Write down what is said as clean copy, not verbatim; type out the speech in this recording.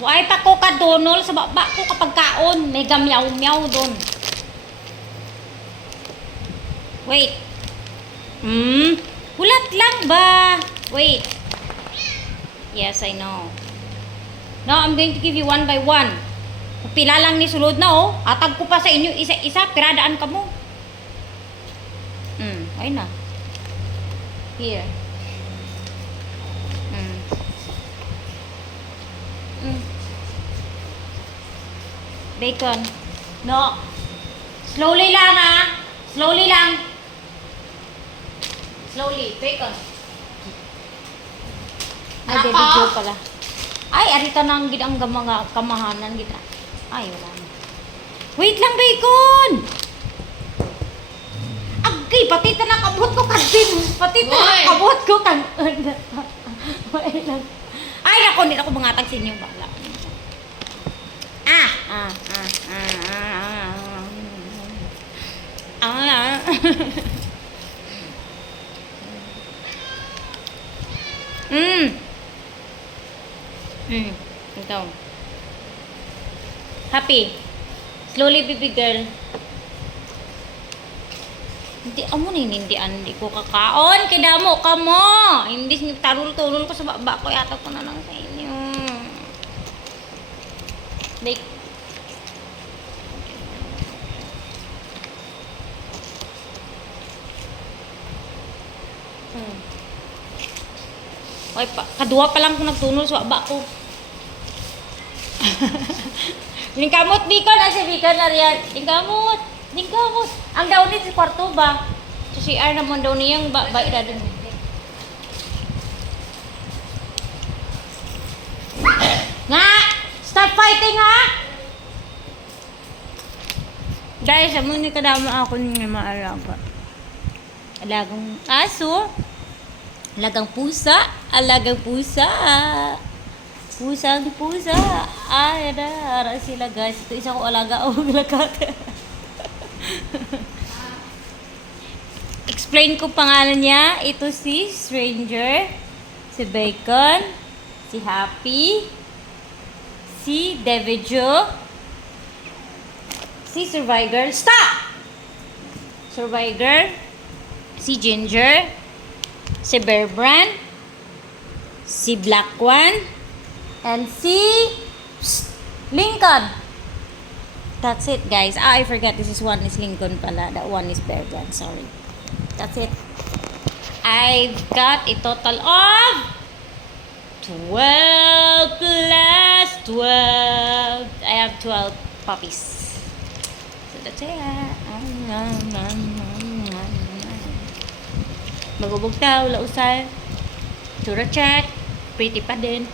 Why pa ko kadonol sa baba ko kapag kaon. May gamyaw-myaw doon. Wait. Ulat lang ba? Wait. Yes, I know. Now, I'm going to give you one by one. Pila lang ni sulod na, oh. Atag ko pa sa inyo isa-isa. Piradaan ka mo. Ayun na. Here. Bacon. No. Slowly lang, ha. Slowly lang. Slowly. Bacon. Ay, video pala. Ay, arita na ang gidang mga kamahanan kita. Ay, wala na. Wait lang, bacon! Agay, pati ta nakabot ko kantin. Pati ta nakabot ko kan. Ay, naku, hindi ako mangatag sa inyo. Bala. Ikaw. Happy. Slowly, baby girl. Hindi, amo na hinindian. Hindi ko kakaon. Kidamo ka mo. Hindi, tarul-tulul ko sa baba ko. Yata ko na lang sa inyo. Bake. Ay, kadua pa lang ko nagtunol sa baba ko. Lingkamot, bicon. Asi bicon na riyan. Lingkamot. Lingkamot. Ang daw ni si kwarto ba? Sa CR naman daw niyang baik na din. Nga! Stop fighting, ha? Guys, amo ni kadama ako ng maalaga. Alagang aso. Alagang pusa. Alagang pusa. Pusang pusa. Ay, ara sila guys. Ito isa ko alaga o lakat. Explain ko pangalan niya. Ito si Stranger, si Bacon, si Happy, si Devijo, si Survivor. Stop! Survivor, si Ginger, si Bearbrand, si Black One, and si Lincoln. That's it, guys. I forgot this is one is Lincoln pala. That one is Bearbrand. Sorry. That's it. I've got a total of 12 plus 12. I have 12 puppies. So that's it. Magubugtaw, lausay. Tura check. Pretty pa din.